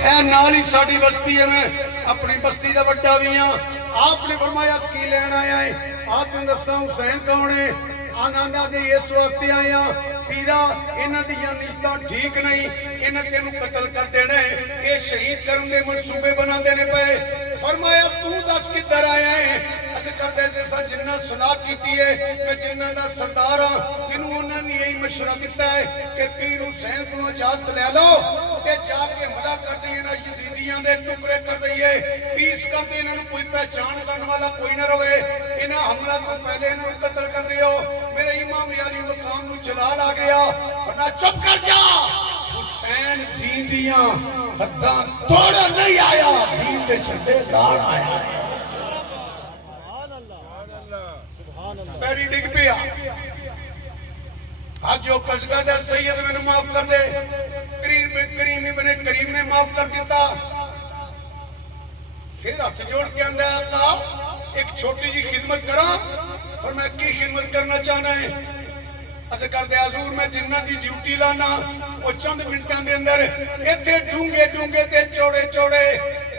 ए नाल ही साडी बस्ती है, मैं अपनी बस्ती का वड्डा भी हाँ। आपने फरमाया की लेन आया है? आपने दसा हुसैन कौन है? आनंदा दे इस वास्ते आया पीरा, इन्हां दियां निश्तां ठीक नहीं, इन्हां तेनू कतल कर देना है, ये शहीद करने के मनसूबे बनाते ने पे। फरमाया तू दस किधर आया है? करते जिन्ना सलाह की है, मैं जिन्ना का सरदार हाँ, मैनू उन्होंने यही मशवरा दिता है कि पीर हुसैन को इजाजत ले लो कि जाके हमला कर दिए ना, यजीदियां दे टुकड़े कर दईए, पीस कर दे, इन्होंने कोई पहचान करने वाला कोई ना रहे, इन्हें हमला तो पहले इन्होंने कतल कर दियो। मेरे इमाम अली मकाम नू जलाल आ गया, वरना चुप कर जा। हुसैन दीन दियां हद्दां तोड़न नहीं आया, दीन दे झंडे लाण आया है। पैरी डिग पिया, आज जो कजगा दे सैयद मैंने माफ कर दे, करीम इब्ने करीम ने माफ कर दिता। फिर हाथ जोड़ के आंदा आका एक छोटी जी खिदमत करा। फिर मैं की खिदमत करना चाहना है? अज कर दे हजूर, मैं जिन्ना की ड्यूटी लाना वो चंद मिनटों के अंदर इतने डूंगे डूंगे ते चौड़े चौड़े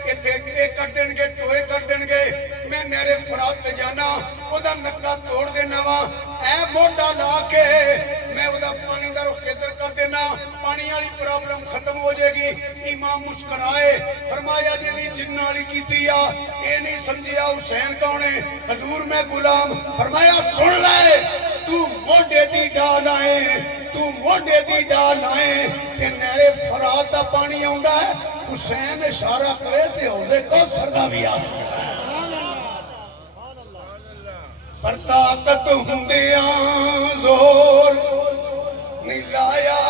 इतने कर देंगे, टोए कर देंगे। मैं मेरे फरात ते जाना, ओदा नक्का तोड़ देना वा, ऐ मोटा ला के मैं ओदा पानी का रुख इधर कर देना, पानी वाली प्रॉब्लम खत्म हो जाएगी। इमाम मुस्कुराए, फरमाया जी जिन्ना वाली की ये नहीं समझिया हुसैन कौन है? हजूर मैं गुलाम। फरमाया सुन ले, तू मोढे दी डाल आए, तू मोढे दी डाल आए ते मेरे फरात का पानी आउंदा है। हुसैन इशारा करे ते ओदे कौसर दा भी आ सकदा है। पर ताकत हुंदिया जोर नहीं लाया।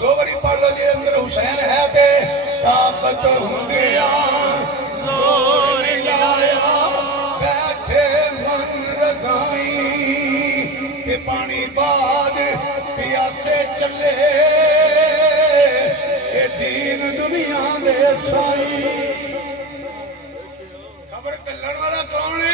दो बारी पढ़ लो जी, अंदर हुसैन है ते ताकत हुंदिया जोर नहीं लाया। बैठे मन रजाई के पानी बाद प्यासे चले, ये दीन दुनिया दे साई। खबर कल्लण वाला कौन है?